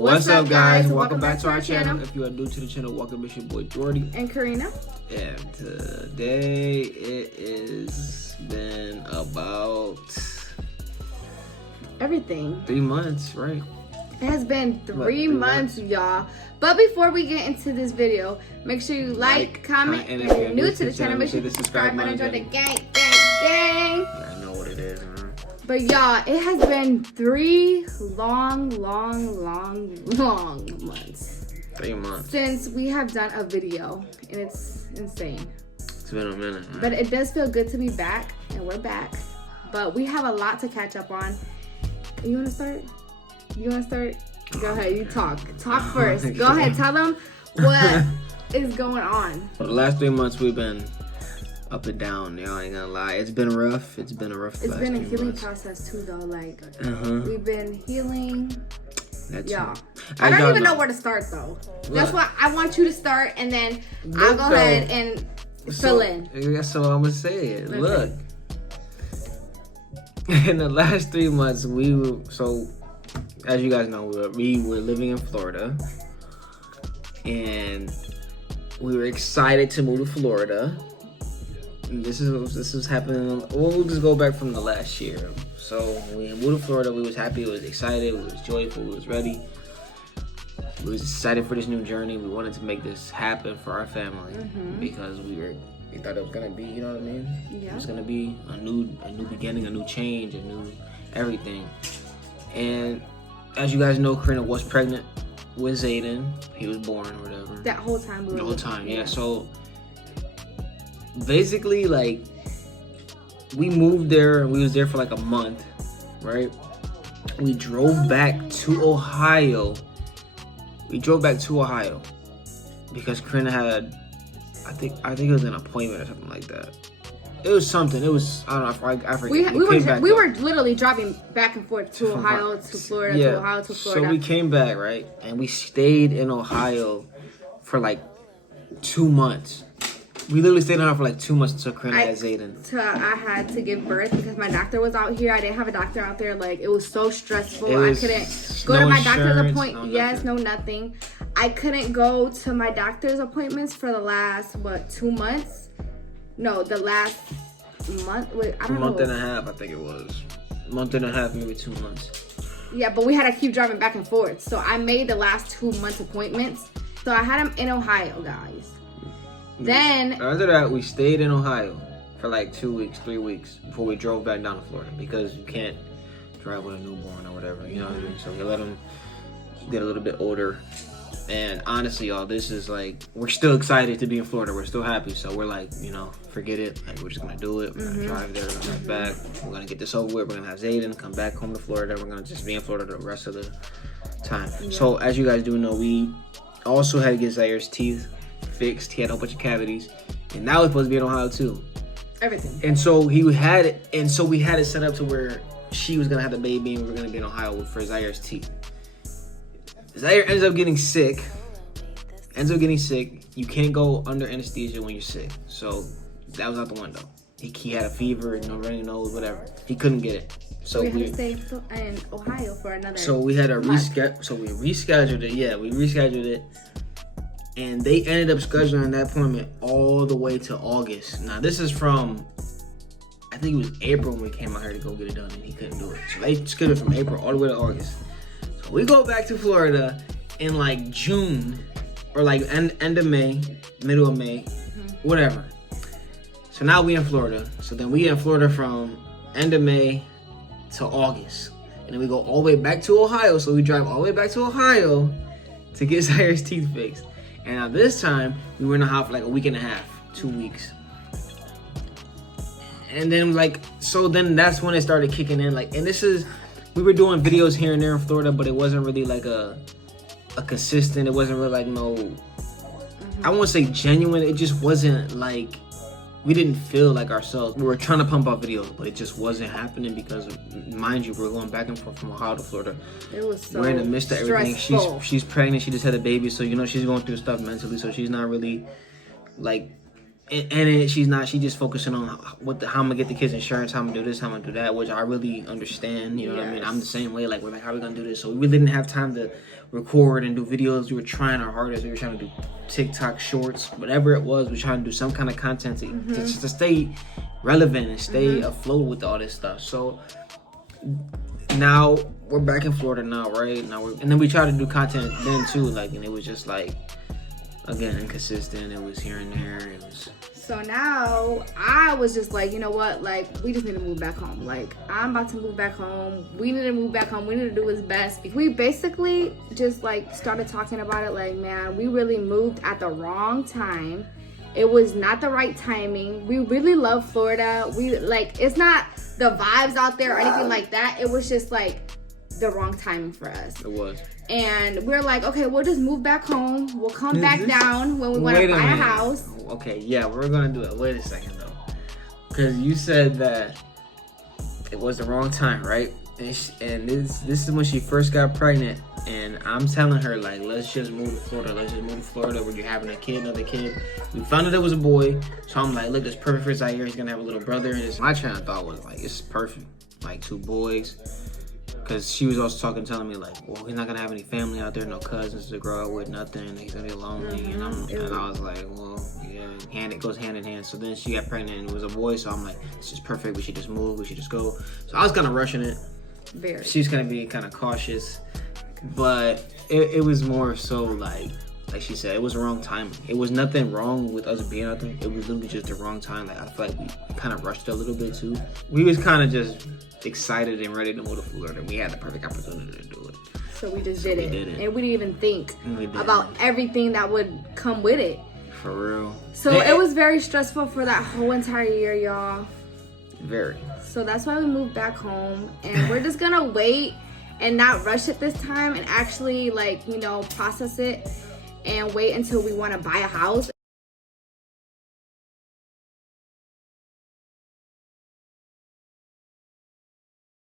What's up, guys? Welcome back to our channel. If you are new to the channel, welcome. It's your boy Jordy and Karina. And today it has been about everything 3 months, right? It has been three months, y'all. But before we get into this video, make sure you like, comment, and if you're new to the channel, make sure you subscribe button, join the gang. Yeah, I know what it is, man. But y'all, it has been 3 long months. 3 months since we have done a video, and it's insane. It's been a minute, man. But it does feel good to be back, and we're back. But we have a lot to catch up on. You want to start? Go ahead, you talk first. Go ahead, tell them what is going on. For the last 3 months, we've been up and down. Y'all ain't gonna lie. It's been rough. It's been a healing process too, though. Like we've been healing. Yeah. I don't even know where to start though. That's why I want you to start, and then I'll go ahead and fill in. That's what I'm gonna say. It. Look, in the last 3 months, as you guys know, we were living in Florida, and we were excited to move to Florida. And this is happening. We'll just go back from the last year. So when we moved to Florida, we was happy, we was excited, we was joyful, we was ready. We was excited for this new journey. We wanted to make this happen for our family because we thought it was gonna be, you know what I mean? Yeah. It was gonna be a new beginning, a new change, a new everything. And as you guys know, Karina was pregnant with Zayden. He was born or whatever. That whole time we were. The whole time, yeah. So basically, like, we moved there and we was there for like a month, right? We drove back to Ohio. Because Karina had, I think it was an appointment or something like that. It was something. It was, I don't know. I forget. We were literally driving back and forth to Ohio to Florida, to Ohio to Florida. So we came back, right? And we stayed in Ohio for like 2 months. We literally stayed in Ohio for like 2 months until Karina had Zayden. I had to give birth because my doctor was out here. I didn't have a doctor out there. Like, it was so stressful. I couldn't go to my doctor's appointment. Nothing. I couldn't go to my doctor's appointments for the last, 2 months? No, the last month. Wait, I don't know. A month and a half, I think it was. A month and a half, maybe 2 months. Yeah, but we had to keep driving back and forth. So I made the last 2 months appointments. So I had them in Ohio, guys. Then after that, we stayed in Ohio for like 2 weeks, 3 weeks before we drove back down to Florida because you can't drive with a newborn or whatever, you know what I mean? So we let them get a little bit older. And honestly, y'all, this is like, we're still excited to be in Florida. We're still happy. So we're like, forget it. Like, we're just gonna do it. We're gonna drive there, we're gonna drive back. We're gonna get this over with. We're gonna have Zayden come back home to Florida. We're gonna just be in Florida the rest of the time. Yeah. So as you guys do know, we also had to get Zaya's teeth fixed. He had a whole bunch of cavities, and now he's supposed to be in Ohio too. Everything. And so we had it set up to where she was gonna have the baby, and we were gonna be in Ohio for Zaya's teeth. Zaire ends up getting sick. You can't go under anesthesia when you're sick, so that was out the window. He had a fever, runny nose, whatever. He couldn't get it. So we had to stay in Ohio for another. So we had to reschedule. So we rescheduled it. Yeah, we rescheduled it. And they ended up scheduling that appointment all the way to August. Now, this is from, I think it was April when we came out here to go get it done, and he couldn't do it. So they scheduled it from April all the way to August. So we go back to Florida in like June, or like end of May, middle of May, whatever. So now we in Florida. So then we in Florida from end of May to August. And then we go all the way back to Ohio. So we drive all the way back to Ohio to get Zaya's teeth fixed. And now this time, we were in the house for like a week and a half, 2 weeks. And then then that's when it started kicking in. Like, and we were doing videos here and there in Florida, but it wasn't really like a consistent, it wasn't really like I won't say genuine, it just wasn't like, we didn't feel like ourselves. We were trying to pump out videos, but it just wasn't happening because, mind you, we were going back and forth from Ohio to Florida. It was so we're in the midst of everything. Stressful. She's pregnant. She just had a baby, so she's going through stuff mentally. So she's not really like she's not. She just focusing on how I'm gonna get the kids insurance, how I'm gonna do this, how I'm gonna do that, which I really understand. You know what I mean? I'm the same way. Like we're like, how are we gonna do this? So we really didn't have time to record and do videos. We were trying our hardest. We were trying to do TikTok shorts, whatever it was. We were trying to do some kind of content to stay relevant and stay afloat with all this stuff. So now we're back in Florida now, right? And then we tried to do content then too, like, and it was just like, again, inconsistent. It was here and there. It was. So now I was just like, you know what? Like, we just need to move back home. Like, I'm about to move back home. We need to move back home. We need to do what's best. We basically just like started talking about it. Like, man, we really moved at the wrong time. It was not the right timing. We really love Florida. We like, it's not the vibes out there or anything like that. It was just like the wrong timing for us. It was. And we're like, okay, we'll just move back home. We'll come back down when we want to buy a house. Okay, yeah, we're gonna do it. Wait a second though, because you said that it was the wrong time, right? And this is when she first got pregnant, and I'm telling her like, let's just move to Florida. Let's just move to Florida where you're having another kid. We found out it was a boy, so I'm like, look, it's perfect for Zaire. He's gonna have a little brother. And my train of thought was like, it's perfect, like 2 boys. Because she was also telling me like, well, he's not gonna have any family out there, no cousins to grow up with, nothing. He's gonna be lonely, and I was like, well, yeah, it goes hand in hand. So then she got pregnant and it was a boy, so I'm like, this is perfect. We should just move. We should just go. So I was kind of rushing it. Very. She's gonna be kind of cautious, but it was more so like she said, it was the wrong timing. It was nothing wrong with us being out there. It was literally just the wrong time. Like I feel like we kind of rushed it a little bit too. We was kind of just excited and ready to move to Florida. We had the perfect opportunity to do it. So we just did it. And we didn't even think about everything that would come with it. For real. So it was very stressful for that whole entire year, y'all. Very. So that's why we moved back home. And we're just gonna wait and not rush it this time and actually like, process it and wait until we want to buy a house.